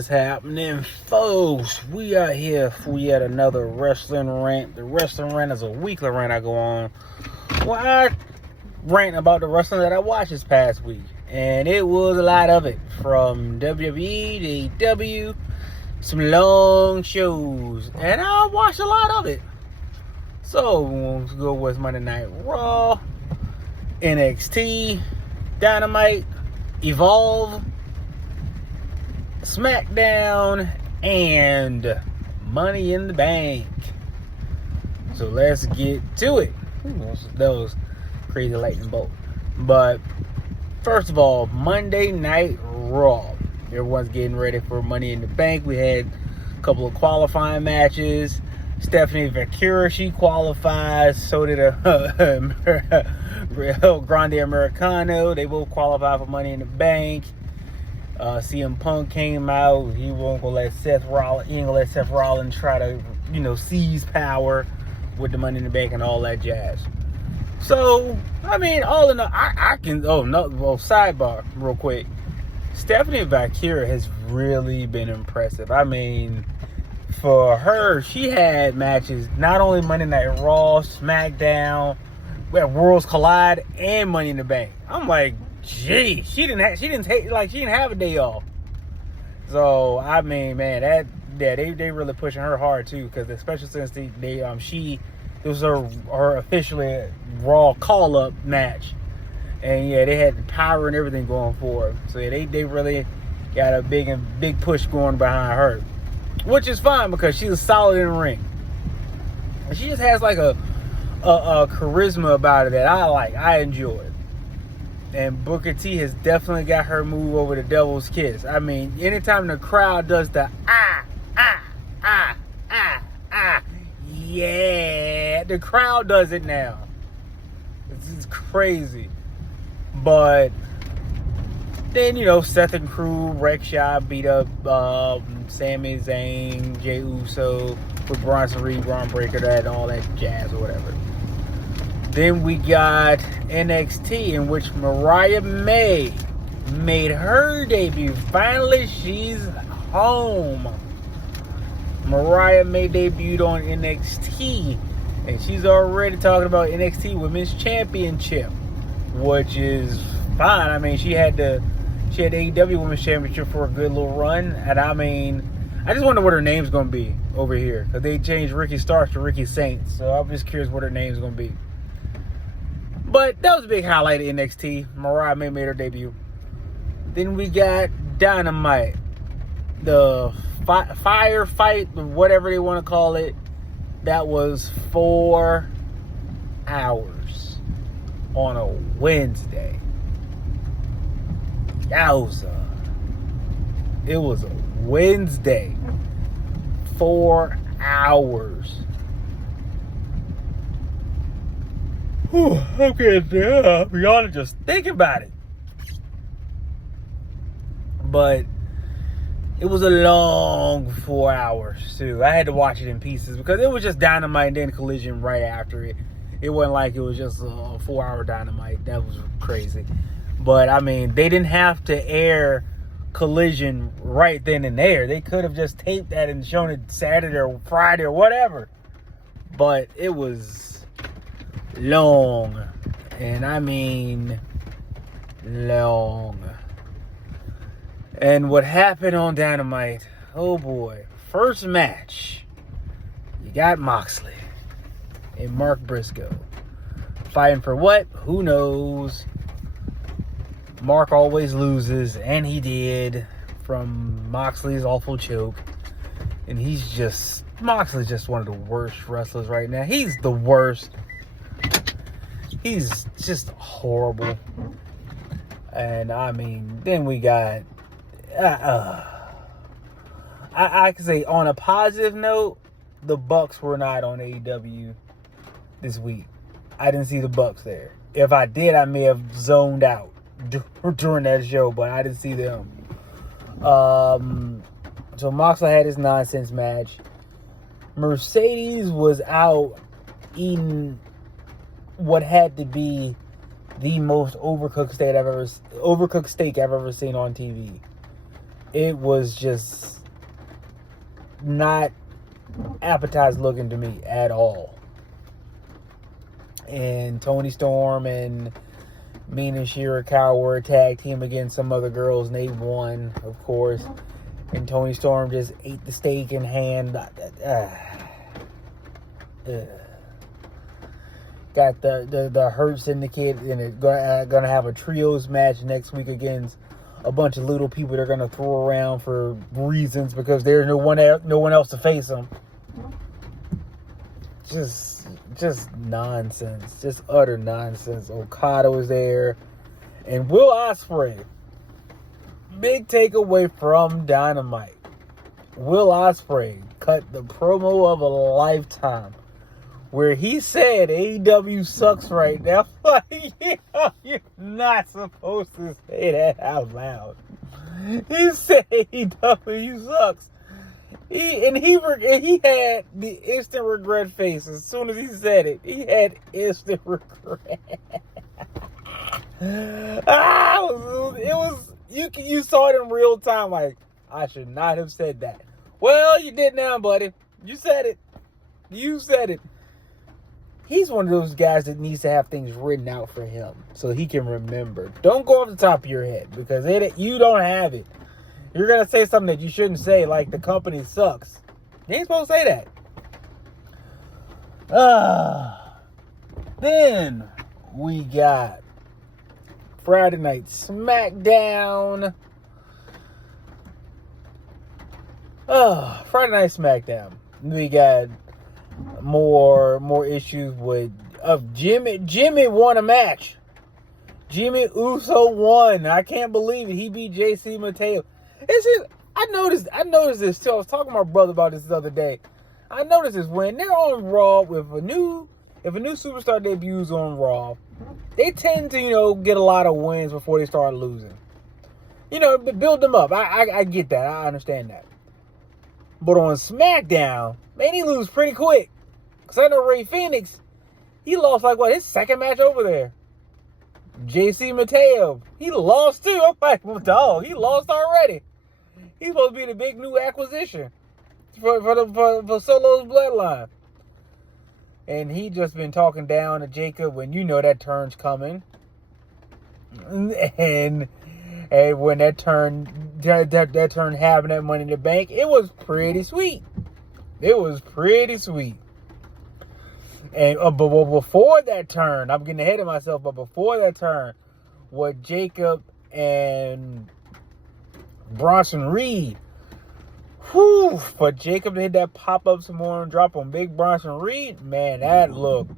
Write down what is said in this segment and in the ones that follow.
What's happening, folks? We are here for yet another wrestling rant. The wrestling rant is a weekly rant I go on where I rant about the wrestling that I watched this past week. And it was a lot of it, from WWE to AEW, some long shows. And I watched a lot of it. So, let's go with Monday Night Raw, NXT, Dynamite, Evolve, SmackDown, and Money in the Bank. So let's get to it. That was crazy lightning bolt. But first of all, Monday Night Raw. Everyone's getting ready for Money in the Bank. We had a couple of qualifying matches. Stephanie Vakira, she qualifies. So did Grande Americano. They both qualify for Money in the Bank. CM Punk came out. He won't go let Seth Rollins. He ain't gonna let Seth Rollins try to, seize power with the Money in the Bank and all that jazz. So, I mean, all in all, I can. Sidebar, real quick. Stephanie Vakira has really been impressive. I mean, for her, she had matches not only Monday Night Raw, SmackDown, Worlds Collide, and Money in the Bank. I'm like, gee, she didn't have a day off. So I mean, man, they really pushing her hard too, because especially since it was her officially Raw call up match, and they had the power and everything going for her. So they really got a big push going behind her, which is fine because she's solid in the ring. And she just has like a charisma about it that I like. I enjoy. And Booker T has definitely got her move over the Devil's Kiss. I mean, anytime the crowd does the yeah, the crowd does it now. It's crazy. But then, Seth and crew, Rexha beat up Sami Zayn, Jey Uso with Bronson Reed, Braun Breaker, and all that jazz or whatever. Then we got NXT, in which Mariah May made her debut. Finally, she's home. Mariah May debuted on NXT, and she's already talking about NXT Women's Championship, which is fine. I mean, she had the AEW Women's Championship for a good little run, and I mean, I just wonder what her name's going to be over here, because they changed Ricky Starks to Ricky Saints, so I'm just curious what her name's going to be. But that was a big highlight of NXT. Mariah May made her debut. Then we got Dynamite. The firefight, whatever they want to call it. That was 4 hours on a Wednesday. It was a Wednesday. 4 hours. I'm getting beyond just thinking about it. But it was a long 4 hours too. I had to watch it in pieces because it was just Dynamite and then Collision right after it. It wasn't like it was just a 4 hour Dynamite. That was crazy. But I mean, they didn't have to air Collision right then and there. They could have just taped that and shown it Saturday or Friday or whatever. But it was long, and I mean long. And what happened on Dynamite, oh boy. First match, you got Moxley and Mark Briscoe fighting for what? Who knows? Mark always loses, and he did, from Moxley's awful choke. And Moxley's just one of the worst wrestlers right now. He's the worst. He's just horrible. And I mean, then we got I can say, on a positive note, the Bucks were not on AEW this week. I didn't see the Bucks there. If I did, I may have zoned out during that show, but I didn't see them. So Moxley had his nonsense match. Mercedes was out eating what had to be the most overcooked steak I've ever seen on TV. it was just not appetized looking to me at all. And Toni Storm and Mina Shirakawa were a tag team against some other girls, and they won, of course. And Toni Storm just ate the steak in hand. Got the Hurt Syndicate, and it's gonna have a trios match next week against a bunch of little people they're gonna throw around for reasons because there's no one else to face them. Just nonsense, just utter nonsense. Okada was there, and Will Ospreay. Big takeaway from Dynamite. Will Ospreay cut the promo of a lifetime, where he said AEW sucks right now. Like, you're not supposed to say that out loud. He said AEW sucks. He had the instant regret face as soon as he said it. He had instant regret. It was you saw it in real time. Like, I should not have said that. Well, you did now, buddy. You said it. You said it. He's one of those guys that needs to have things written out for him so he can remember. Don't go off the top of your head because you don't have it. You're going to say something that you shouldn't say, like the company sucks. You ain't supposed to say that. Then we got Friday Night SmackDown. Friday Night SmackDown. We got more issues with Jimmy won a match. Jimmy Uso won. I can't believe it. He beat JC Mateo. It's just, I noticed this too. I was talking to my brother about this the other day. I noticed this when they're on Raw with if a new superstar debuts on Raw, they tend to, get a lot of wins before they start losing. Build them up. I get that. I understand that. But on SmackDown, man, he lose pretty quick. Because I know Rey Fenix, he lost his second match over there. JC Mateo, he lost too. I'm like, well, dog, he lost already. He's supposed to be the big new acquisition for Solo's bloodline. And he just been talking down to Jacob when that turn's coming. And when that turn happened at Money in the Bank, it was pretty sweet. And but before that turn, I'm getting ahead of myself, but before that turn, what Jacob and Bronson Reed, for Jacob to hit that pop-up Samoan drop on Big Bronson Reed, man, that looked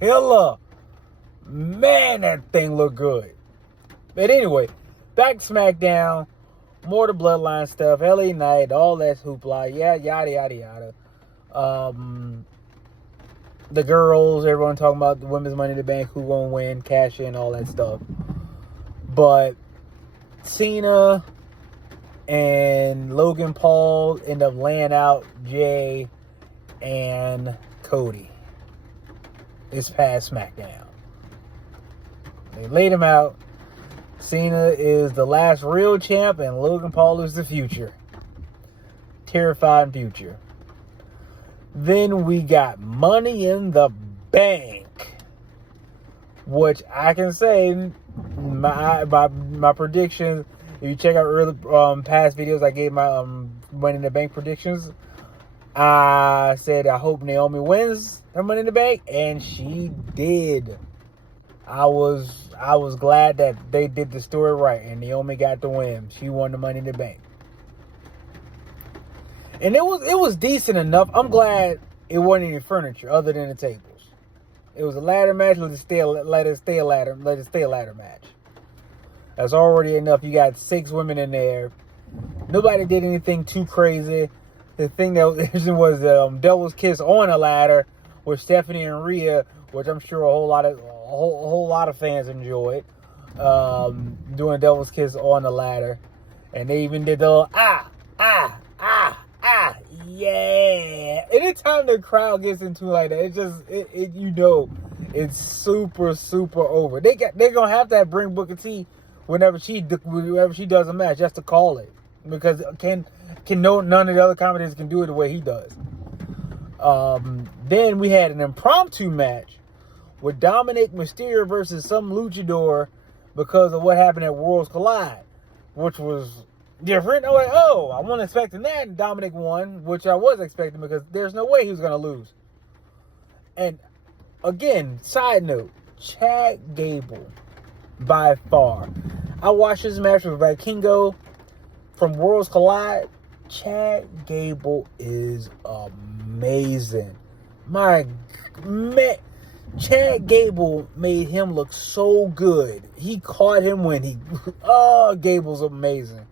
killer. Man, that thing looked good. But anyway, back to SmackDown, more of the Bloodline stuff, LA Knight, all that hoopla, yada, yada, yada. The girls, everyone talking about the women's Money in the Bank, who gonna win, cash in, all that stuff. But Cena and Logan Paul end up laying out Jay and Cody this past SmackDown. They laid him out. Cena is the last real champ and Logan Paul is the future. Terrifying future. Then we got Money in the Bank, which I can say my predictions. If you check out early past videos, I gave my Money in the Bank predictions. I said I hope Naomi wins her Money in the Bank, and she did. I was glad that they did the story right, and Naomi got the win. She won the Money in the Bank. And it was decent enough. I'm glad it wasn't any furniture other than the tables. It was a ladder match. Let it stay a ladder match. That's already enough. You got 6 women in there. Nobody did anything too crazy. The thing that was interesting was Devil's Kiss on a ladder with Stephanie and Rhea, which I'm sure a whole lot of fans enjoyed. Doing Devil's Kiss on the ladder, and they even did the yeah. Anytime the crowd gets into like that, it's super, super over. They're gonna have to bring Booker T whenever she does a match just to call it. because none of the other commentators can do it the way he does. Then we had an impromptu match with Dominic Mysterio versus some luchador because of what happened at Worlds Collide, which was different. I was like, oh, I wasn't expecting that. And Dominic won, which I was expecting because there's no way he was going to lose. And again, side note, Chad Gable, by far. I watched this match with Vikingo from Worlds Collide. Chad Gable is amazing. My man, Chad Gable made him look so good. He caught him when he... Oh, Gable's amazing.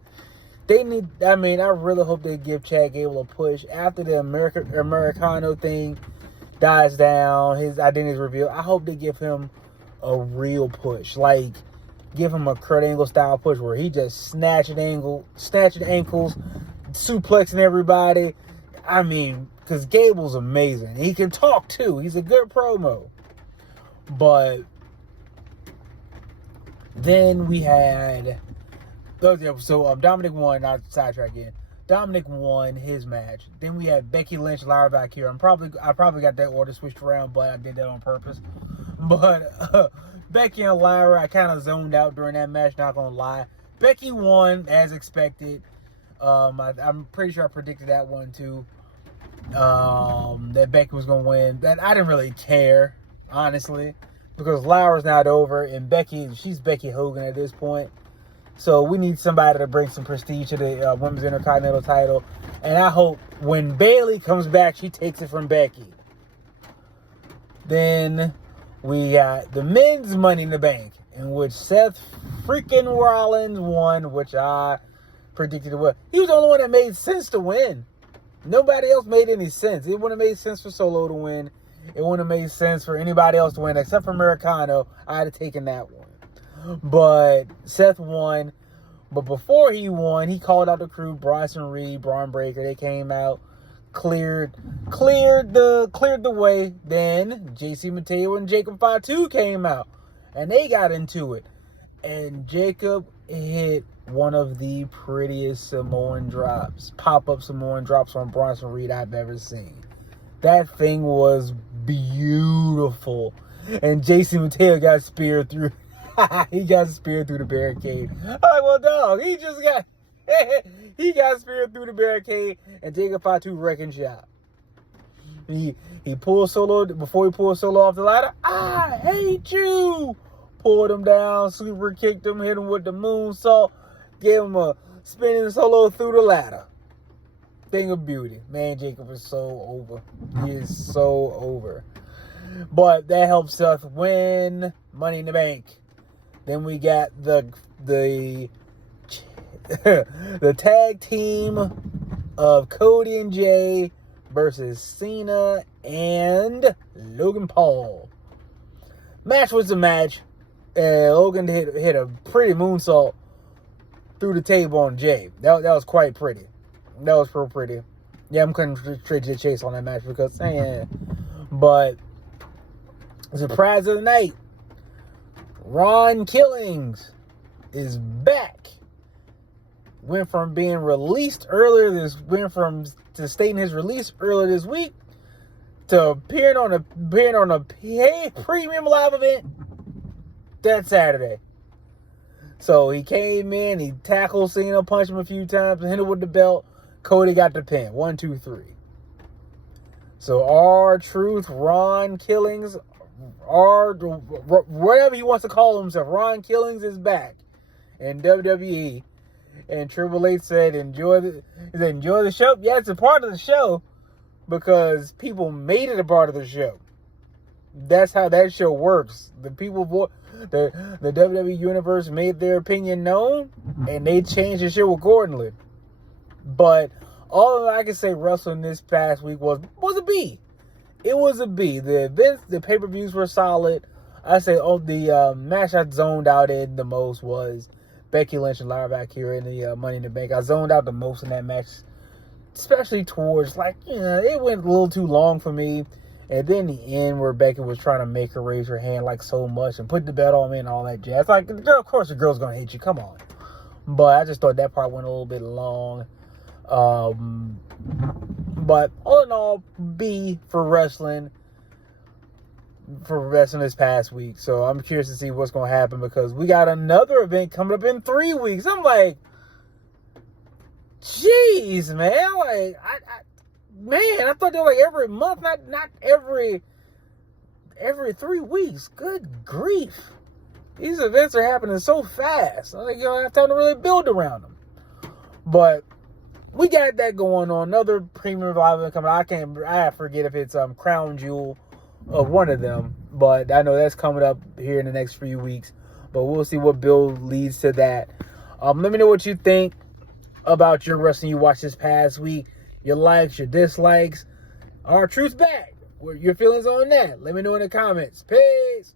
I really hope they give Chad Gable a push. After the Americano thing dies down, his identity is revealed, I hope they give him a real push. Like, give him a Kurt Angle style push where he just snatching ankles, suplexing everybody. I mean, because Gable's amazing. He can talk too. He's a good promo. But then we had... So Dominic won, not sidetrack again. Dominic won his match. Then we had Becky Lynch, Lyra Valkyria. I probably got that order switched around, but I did that on purpose. But Becky and Lyra, I kind of zoned out during that match, not gonna lie. Becky won as expected. I'm pretty sure I predicted that one too. That Becky was gonna win. That I didn't really care, honestly, because Lyra's not over, and she's Becky Hogan at this point. So we need somebody to bring some prestige to the Women's Intercontinental title. And I hope when Bayley comes back, she takes it from Becky. Then we got the men's Money in the Bank, in which Seth freaking Rollins won, which I predicted it was. He was the only one that made sense to win. Nobody else made any sense. It wouldn't have made sense for Solo to win. It wouldn't have made sense for anybody else to win, except for Americano. I'd have taken that one. But Seth won. But before he won, he called out the crew, Bronson Reed, Braun Breaker. They came out, cleared the way. Then JC Mateo and Jacob Fatu came out, and they got into it. And Jacob hit one of the prettiest Samoan drops, pop-up Samoan drops on Bronson Reed I've ever seen. That thing was beautiful. And JC Mateo got speared through. He got speared through the barricade. I'm like, well, dog, he got speared through the barricade, and Jacob Fatu wrecking shop. He pulled Solo before he pulled Solo off the ladder. I hate you. Pulled him down, super kicked him, hit him with the moonsault, gave him a spinning Solo through the ladder. Thing of beauty. Man, Jacob is so over. He is so over. But that helped Seth win Money in the Bank. Then we got the tag team of Cody and Jay versus Cena and Logan Paul. Match was a match. Logan hit a pretty moonsault through the table on Jay. That was quite pretty. That was real pretty. Yeah, I'm cutting straight to the chase on that match because, but surprise of the night. Ron Killings is back. Went from being released to stating his release earlier this week to appearing on a premium live event that Saturday. So he came in, he tackled Cena, punched him a few times, and hit him with the belt. Cody got the pin. 1, 2, 3. So R-Truth, Ron Killings, whatever he wants to call himself, Ron Killings is back in WWE. And Triple H said, enjoy the show. Yeah, it's a part of the show because people made it a part of the show. That's how that show works. The WWE Universe made their opinion known, and they changed the show accordingly. But all I can say wrestling this past week was a B. It was a B. The events, the pay-per-views were solid. I say, the match I zoned out in the most was Becky Lynch and Lyra Valkyria in the Money in the Bank. I zoned out the most in that match, especially towards, it went a little too long for me. And then the end where Becky was trying to make her raise her hand so much and put the belt on me and all that jazz. Of course the girl's going to hit you. Come on. But I just thought that part went a little bit long. But all in all, B for wrestling this past week. So I'm curious to see what's going to happen, because we got another event coming up in 3 weeks. I'm like, jeez, man. Like, I thought they were like every month, not every 3 weeks. Good grief. These events are happening so fast. I think you don't have time to really build around them. But we got that going on. Another premium revival coming. I forget if it's Crown Jewel of one of them, but I know that's coming up here in the next few weeks. But we'll see what build leads to that. Let me know what you think about your wrestling you watched this past week. Your likes, your dislikes. Our truth's back. Your feelings on that? Let me know in the comments. Peace.